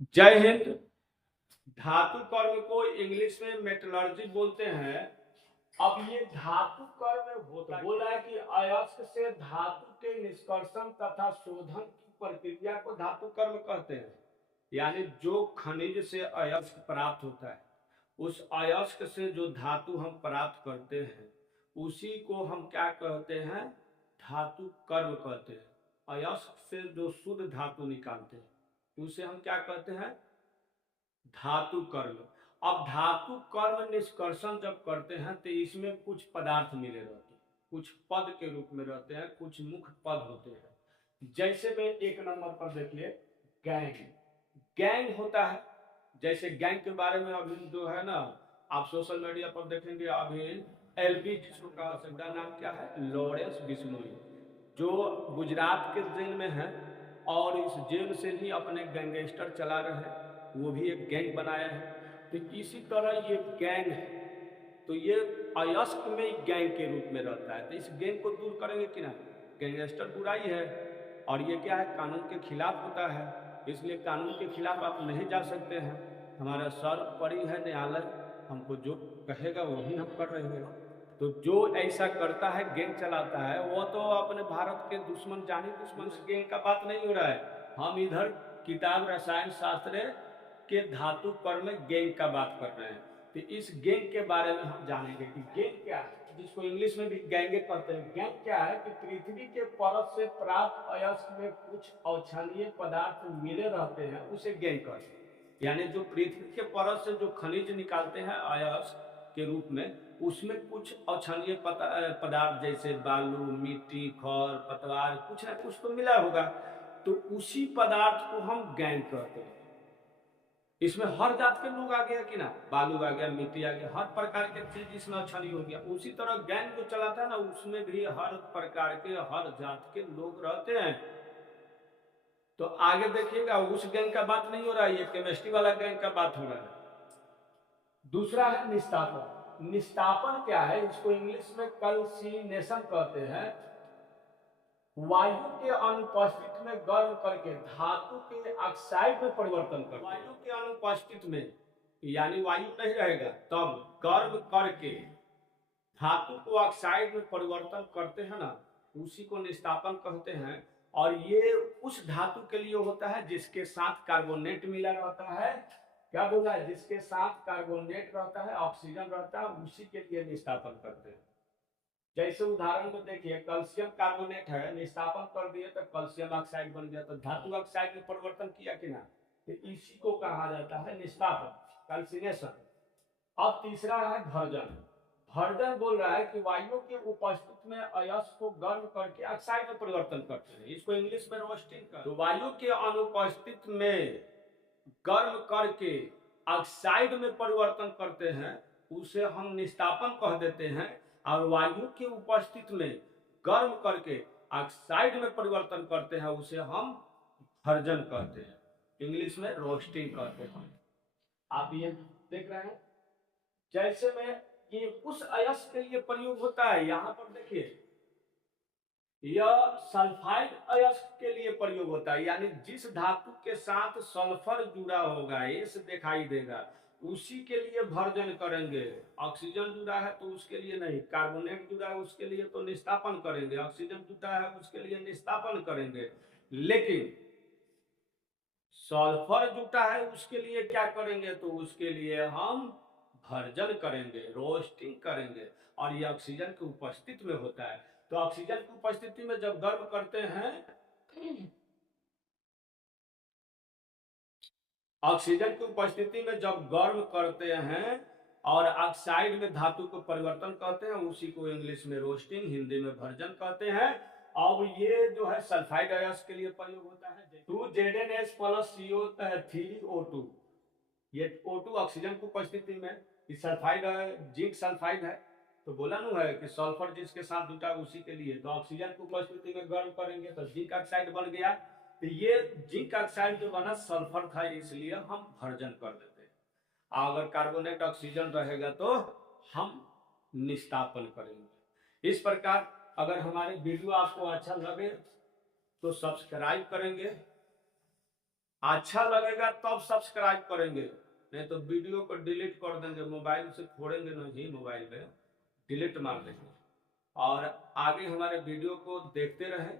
जय हिंद। धातु कर्म को इंग्लिश में मेटलर्जी बोलते हैं। अब ये धातु कर्म होता बोला है कि अयस्क से धातु के निष्कर्षण तथा शोधन की प्रक्रिया को धातु कर्म कहते हैं। यानी जो खनिज से अयस्क प्राप्त होता है, उस अयस्क से जो धातु हम प्राप्त करते हैं, उसी को हम क्या कहते हैं? धातु कर्म कहते हैं। अयस्क से जो शुद्ध धातु निकालते हैं, उसे हम क्या कहते हैं? धातु कर्म। अब धातु कर्म निष्कर्षण जब करते हैं तो इसमें कुछ पदार्थ मिले रहते हैं, कुछ पद के रूप में रहते हैं, कुछ मुख्य पद होते हैं। जैसे में एक नंबर पर देखिए गैंग। गैंग होता है, जैसे गैंग के बारे में अभी जो है ना, आप सोशल मीडिया पर देखेंगे अभी एलबी जिसको कहा सकता है, नाम क्या है? लॉरेंस बिश्नोई, जो गुजरात के जेल में है और इस जेल से ही अपने गैंगस्टर चला रहे हैं। वो भी एक गैंग बनाया है। तो इसी तरह ये गैंग है, तो ये अयस्क में गैंग के रूप में रहता है। तो इस गैंग को दूर करेंगे कि ना? गैंगस्टर बुराई है और ये क्या है? कानून के खिलाफ होता है, इसलिए कानून के खिलाफ आप नहीं जा सकते हैं। हमारा सर पड़ी है न्यायालय, हमको जो कहेगा वही हम कर रहे हैं। तो जो ऐसा करता है, गैंग चलाता है, वो तो अपने भारत के दुश्मन जानी दुश्मन। उस गैंग का बात नहीं हो रहा है। हम इधर किताब रसायन शास्त्र के धातु कर्म में गैंग का बात कर रहे हैं। तो इस गैंग के बारे में हम जानेंगे कि गैंग क्या है, जिसको इंग्लिश में भी गैंगे कहते हैं। गैंग क्या है कि पृथ्वी के परत से प्राप्त अयस्क में कुछ अक्षानीय पदार्थ मिले रहते हैं, उसे गैंग कहते हैं। यानी जो पृथ्वी के परत से जो खनिज निकालते हैं अयस्क के रूप में, उसमें कुछ अक्षानीय पदार्थ जैसे बालू, मिट्टी, खर पतवार, कुछ ना कुछ तो मिला होगा। तो उसी पदार्थ को हम गैंग कहते हैं। इसमें हर जात के लोग आ गया कि ना, बालू आ गया, मिट्टी आ गया, हर प्रकार के चीज इसमें क्षणिक हो गया। उसी तरह गैंग जो चलाता है ना, उसमें भी हर प्रकार के हर जात के लोग रहते हैं। तो आगे देखिएगा, उस गैंग का बात नहीं हो रहा है, ये केमिस्ट्री वाला गैंग का बात हो रहा है। दूसरा है निस्तापन। निस्तापन क्या है? इसको इंग्लिश में कैल्सिनेशन कहते हैं। वायु के अनुपस्थित में गर्म करके धातु के ऑक्साइड में परिवर्तन करते हैं। वायु के अनुपस्थित में, यानी वायु नहीं रहेगा, तब गर्म करके धातु को ऑक्साइड में परिवर्तन करते हैं ना, उसी को निस्तापन कहते हैं। और ये उस धातु के लिए होता है जिसके साथ कार्बोनेट मिला रहता है। क्या बोला है? जिसके साथ कार्बोनेट रहता है, ऑक्सीजन रहता है, उसी के लिए निस्तापन करते हैं। जैसे उदाहरण में देखिए, कैल्शियम कार्बोनेट है, निस्तापन कर दिए तो कैल्शियम ऑक्साइड बन गया, तो धातु ऑक्साइड में परिवर्तन किया कि ना। तो इसी को कहा जाता है निस्तापन, कैल्सिनेशन। अब तीसरा है भर्जन। भर्जन बोल रहा है कि वायु के उपस्थिति में अयस्क को गर्म करके ऑक्साइड में परिवर्तन करते हैं। इसको इंग्लिश में रोस्टिंग कर। तो वायु के अनुपस्थिति में गर्म करके ऑक्साइड में परिवर्तन करते हैं, उसे हम निस्तापन कह देते हैं। और वायु के उपस्थिति में गर्म करके ऑक्साइड में परिवर्तन करते हैं, उसे हम भर्जन कहते हैं। इंग्लिश में रोस्टिंग कहते हैं। आप ये देख रहे हैं, जैसे में ये उस अयस्क के लिए प्रयोग होता है। यहां पर देखिए, यह सल्फाइड अयस्क के लिए प्रयोग होता है। यानी जिस धातु के साथ सल्फर जुड़ा होगा, एस दिखाई देगा, उसी के लिए भर्जन करेंगे। ऑक्सीजन जुड़ा है तो उसके लिए नहीं, कार्बोनेट जुड़ा है उसके लिए तो निस्तापन करेंगे, ऑक्सीजन जुड़ा है उसके लिए निस्तापन करेंगे। लेकिन सल्फर जुटा है उसके लिए क्या करेंगे? तो उसके लिए हम भर्जन करेंगे, रोस्टिंग करेंगे। और ये ऑक्सीजन की उपस्थिति में होता है। तो ऑक्सीजन की उपस्थिति में जब गर्म करते हैं, ऑक्सीजन की उपस्थिति में जब गर्म करते हैं और ऑक्साइड में धातु को परिवर्तन करते हैं, उसी को इंग्लिश में रोस्टिंग, हिंदी में भर्जन कहते हैं। अब ये जो है सल्फाइड अयस्क के लिए प्रयोग होता है। 2ZnH प्लस CO3O2, ये O2 ऑक्सीजन की उपस्थिति में, सल्फाइड है, जिंक सल्फाइड है। तो बोला ना है कि सल्फर जिसके साथ जुटा उसी के लिए, तो ऑक्सीजन की उपस्थिति में गर्म करेंगे तो जिंक ऑक्साइड बन गया। तो ये जिंक ऑक्साइड जो बना सल्फर था, इसलिए हम भर्जन कर देते हैं। अगर कार्बोनेट ऑक्सीजन रहेगा तो हम निस्तापन करेंगे। इस प्रकार अगर हमारे वीडियो आपको अच्छा लगे तो सब्सक्राइब करेंगे। अच्छा लगेगा तब सब्सक्राइब करेंगे, नहीं तो वीडियो को डिलीट कर देंगे, मोबाइल से छोड़ेंगे नहीं, मोबाइल में डिलीट मार देंगे। और आगे हमारे वीडियो को देखते रहें।